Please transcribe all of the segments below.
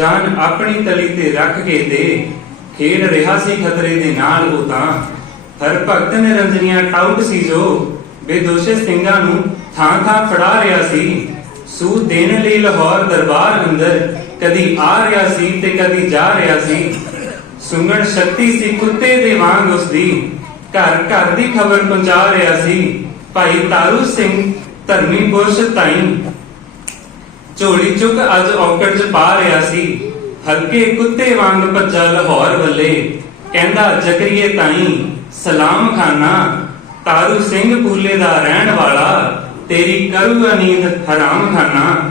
ਜਾਨ ਆਪਣੀ ਤਲੀ ਤੇ ਰੱਖ ਕੇ ਤੇ ਖੇਡ ਰਿਹਾ ਸੀ ਖਤਰੇ ਦੇ ਨਾਲ ਉਹ ਤਾਂ। ਹਰ ਭਗਤ ਨਿਰੰਜਨੀਆਂ ਟਾਊਟ ਸੀ ਜੋ। ਬੇਦੋਸ਼ੇ ਸਿੰਘਾਂ ਨੂੰ ਥਾਂ ਥਾਂ ਫੜਾ ਰਿਹਾ ਸੀ। ਸੂਦ ਦੇਣ ਲਈ ਲਾਹੌਰ ਦਰਬਾਰ ਅੰਦਰ ਕਦੀ ਆ ਰਿਹਾ ਸੀ ਤੇ ਕਦੀ ਜਾ ਰਿਹਾ ਸੀ। ਸੁੰਗਣ ਸ਼ਕਤੀ ਸੀ ਕੁੱਤੇ ਦੇ ਵਾਂਗ ਉਸਦੀ ਘਰ ਘਰ ਦੀ ਖਬਰ ਪਹੁੰਚਾ ਰਿਹਾ ਸੀ। ਭਾਈ ਤਾਰੂ ਸਿੰਘ ਧਰਮੀ ਪੁਰਸ਼ ਤਾਈਂ ਝੋਲੀ ਚੁੱਕ ਅੱਜ ਔਕੜ ਚ ਪਾ ਰਿਹਾ ਸੀ। ਹਲਕੇ ਕੁੱਤੇ ਵਾਂਗ ਭੱਜਾ ਲਾਹੌਰ ਵੱਲੇ। ਕਹਿੰਦਾ, ਜਕਰੀਏ ਤਾਈ, ਸਲਾਮ ਖਾਨਾ, ਤਾਰੂ ਸਿੰਘ ਪੂਲੇ ਦਾ ਰਹਿਣ ਵਾਲਾ, ਤੇਰੀ ਕਰੂ ਨੀਂਦ ਹਰਾਮ ਖਾਨਾ।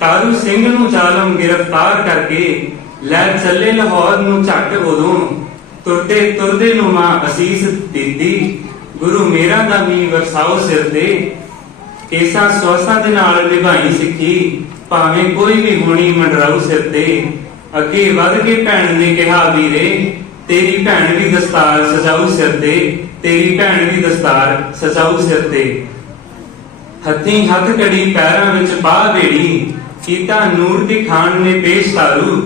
ਤਾਰੂ ਸਿੰਘ ਨੂੰ ਜ਼ਾਲਮ ਗ੍ਰਿਫਤਾਰ ਕਰਕੇ ਲੈ ਚੱਲੇ ਲਾਹੌਰ ਨੂੰ ਝੱਟ ਉਦੋਂ। ਤੁਰਦੇ ਤੁਰਦੇ ਨੂੰ ਮਾਂ ਅਸੀਸ ਦਿੱਤੀ, ਗੁਰੂ ਮੇਰਾ ਦਾ ਵੀ ਵਰਸਾਓ ਸਿਰ ਤੇ, ਕੇਸਾਂ ਸਵਾਸਾਂ ਦੇ ਨਾਲ ਨਿਭਾਈ ਸਿੱਖੀ ਭਾਵੇਂ ਕੋਈ ਵੀ ਹੋਣੀ ਮੰਡਰਾਉ ਸਿਰ ਤੇ, ਅੱਗੇ ਵਧ ਕੇ ਭੈਣ ਨੇ ਕਿਹਾ, ਵੀਰੇ, ਤੇਰੀ ਭੈਣ ਵੀ ਦਸਤਾਰ ਸਜਾਉ ਸਿਰ ਤੇ, ਤੇਰੀ ਭੈਣ ਵੀ ਦਸਤਾਰ ਸਜਾਉ ਸਿਰ ਤੇ। ਹੱਥੀਂ ਹੱਥ ਕੜੀ ਪੈਰਾਂ ਵਿੱਚ ਪਾ ਬੇੜੀ ਕੀਤਾ ਨੂਰ ਦੀ ਖਾਨ ਨੇ ਪੇਸ਼ ਤਾਰੂ।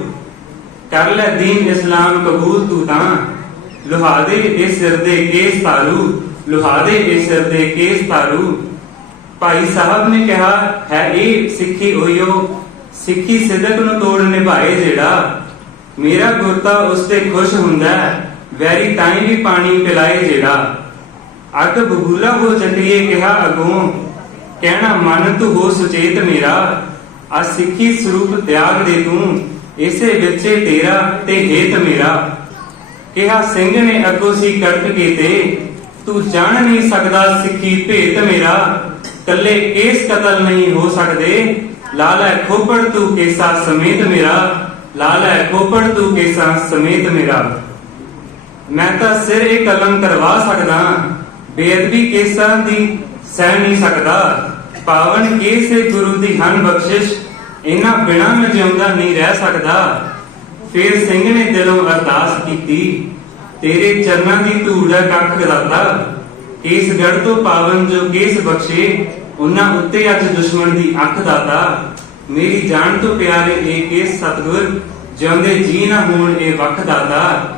ਕਰ ਲੈ ਦੀਨ ਇਸਲਾਮ ਕਬੂਲ ਤੂੰ ਤਾਂ। ਲੁਹਾ ਦੇ ਇਸ ਸਿਰ ਦੇ ਕੇਸ ਤਾਰੂ ਲੁਹਾ ਦੇ ਇਸ ਸਿਰ ਦੇ ਕੇਸ ਤਾਰੂ। ਭਾਈ ਸਾਹਿਬ ਨੇ ਕਿਹਾ, ਹੈ ਇਹ ਸਿੱਖੀ ਹੋਇਓ ਸਿੱਖੀ ਸਿਦਕ ਨੂੰ ਤੋੜ ਨਿਭਾਏ ਜਿਹੜਾ। ਮੇਰਾ ਗੁਰਤਾ ਉਸ ਤੇ ਖੁਸ਼ ਹੁੰਦਾ ਵੈਰੀ ਤਾਈ ਵੀ ਪਾਣੀ ਪਿਲਾਏ ਜਿਹੜਾ। ਅੱਗ ਬਬੂਲਾ ਹੋ ਚੱਲੀਏ ਕਿਹਾ ਅਗੋਂ, ਕਹਿਣਾ ਮਨ ਤੂੰ ਹੋ ਸੁਚੇਤ ਮੇਰਾ। ਆ ਸਿੱਖੀ ਸਰੂਪ ਤਿਆਗ ਦੇ ਤੂੰ, ਇਸੇ ਵਿੱਚੇ ਤੇਰਾ ਤੇ ਹੇਤ ਮੇਰਾ। ਕਿਹਾ ਸਿੰਘ ਨੇ ਅੱਗੋਂ ਸੀ ਕੜਕ ਕੇ ਤੇ, ਤੂੰ ਜਾਣ ਨਹੀਂ ਸਕਦਾ ਸਿੱਖੀ ਭੇਤ ਮੇਰਾ। ਕੱਲੇ ਕੇਸ ਕਤਲ ਨਹੀਂ ਹੋ ਸਕਦੇ। ਲਾਲਾ ਖੋਪੜ, ਤੂੰ ਕੇਸਾ ਸਮੇਤ ਮੇਰਾ। ਲਾਲਾ ਖੋਪੜ, ਤੂੰ ਕੇਸਾ ਸਮੇਤ ਮੇਰਾ। ਮੈਂ ਤਾਂ ਸਿਰ ਇਹ ਕਲਮ ਕਰਵਾ ਸਕਦਾ। ਬੇਅਦਬੀ ਕੇਸਾਂ ਦੀ ਸਹਿ ਨਹੀਂ ਸਕਦਾ। ਪਾਵਨ ਕੇਸੇ ਗੁਰੂ ਦੀ ਹਨ ਬਖਸ਼ਿਸ਼। ਇਹਨਾਂ ਬਿਨਾ ਮੈਂ ਜਿਉਂਦਾ ਨਹੀਂ ਰਹਿ ਸਕਦਾ। ਫਿਰ ਸਿੰਘ ਨੇ ਦਿਲੋਂ ਅਰਦਾਸ ਕੀਤੀ। ਤੇਰੇ ਚਰਨਾਂ ਦੀ ਧੂੜ ਦਾ ਕੱਖ ਦਾਤਾ ਇਸ ਤੋਂ ਪਾਵਨ ਜੋ ਕੇਸ ਬਖਸ਼ੇ ਉਹਨਾਂ ਉੱਤੇ ਅੱਜ ਦੁਸ਼ਮਣ ਦੀ ਅੱਖ ਦਾਤਾ ਮੇਰੀ ਜਾਨ ਤੋਂ ਪਿਆਰੇ ਇਹ ਕੇਸ ਸਤਗੁਰ, ਜਿਉਂਦੇ ਜੀ ਨਾ ਹੋਣ ਇਹ ਵਖ ਦਾਤਾ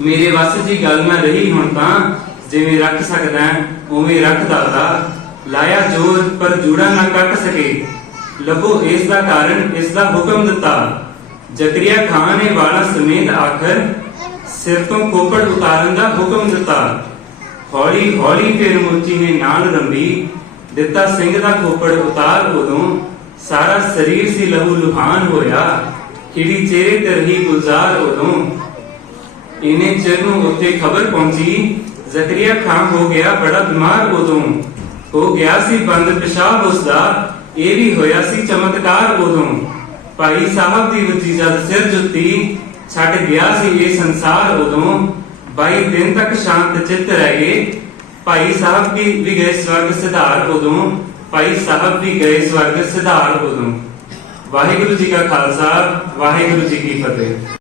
ਮੇਰੇ ਵੱਸ ਦੀ ਗੱਲ ਨਾ ਰਹੀ ਹੁਣ ਤਾਂ, ਜਿਵੇਂ ਰੱਖ ਸਕਦਾ ਉਵੇਂ ਰੱਖ ਦਾਤਾ ਲਾਇਆ ਜੋਰ, ਪਰ ਜੂੜਾ ਨਾ ਕੱਟ ਸਕੇ। ਲੱਭੋ ਇਸ ਦਾ ਕਾਰਨ, ਇਸ ਦਾ ਹੁਕਮ ਦਿੱਤਾ। ਜ਼ਕਰੀਆ ਖਾਨ ਨੇ ਵਾਲਾ ਸਮੇਤ ਆਖਰ, ਸਿਰ ਤੋਂ ਕੋਪੜ ਉਤਾਰਨ ਦਾ ਹੁਕਮ ਦਿੱਤਾ। ਹੌਲੀ ਹੌਲੀ ਫਿਰ ਮੋਚੀ ਨੇ ਨਾਲ ਰੰਬੀ ਦਿੱਤਾ ਸਿੰਘ ਦਾ ਕੋਪੜ ਉਤਾਰ ਉਦੋਂ ਸਾਰਾ ਸਰੀਰ ਸੀ ਲਹੂ ਲੁਹਾਨ ਹੋਇਆ। ਖਿੜੀ ਚਿਹਰੇ ਤੇ ਰਹੀ ਗੁਲਜ਼ਾਰ ਉਦੋਂ? ਇਨੇ ਚਿਰ ਨੂੰ ਉੱਥੇ ਖਬਰ ਪਹੁੰਚੀ, ਜ਼ਕਰੀਆ ਖਾਨ ਹੋ ਗਿਆ ਬੜਾ ਬਿਮਾਰ ਉਦੋਂ। ਹੋ ਗਿਆ ਸੀ ਬੰਦ ਪਿਸ਼ਾਬ ਉਸਦਾ, ਇਹ ਵੀ ਹੋਇਆ ਸੀ ਚਮਤਕਾਰ ਉਦੋਂ। ਭਾਈ ਸਾਹਿਬ ਦੀ ਉੱਚੀ ਜਦ ਸਿਰ ਜੁੱਤੀ ਛੱਡ ਗਿਆ ਸੀ ਇਹ ਸੰਸਾਰ ਉਦੋਂ। 22 ਦਿਨ ਤੱਕ ਸ਼ਾਂਤ ਚਿੱਤ ਰਹਿ ਗਏ। ਭਾਈ ਸਾਹਿਬ ਵੀ ਵੀ ਗਏ ਸਵਰਗ ਸਿਧਾਰ ਉਦੋਂ, ਭਾਈ ਸਾਹਿਬ ਵੀ ਗਏ ਸਵਰਗ ਸਿਧਾਰ ਉਦੋਂ। ਵਾਹਿਗੁਰੂ ਜੀ ਕਾ ਖਾਲਸਾ, ਵਾਹਿਗੁਰੂ ਜੀ ਕੀ ਫਤਿਹ।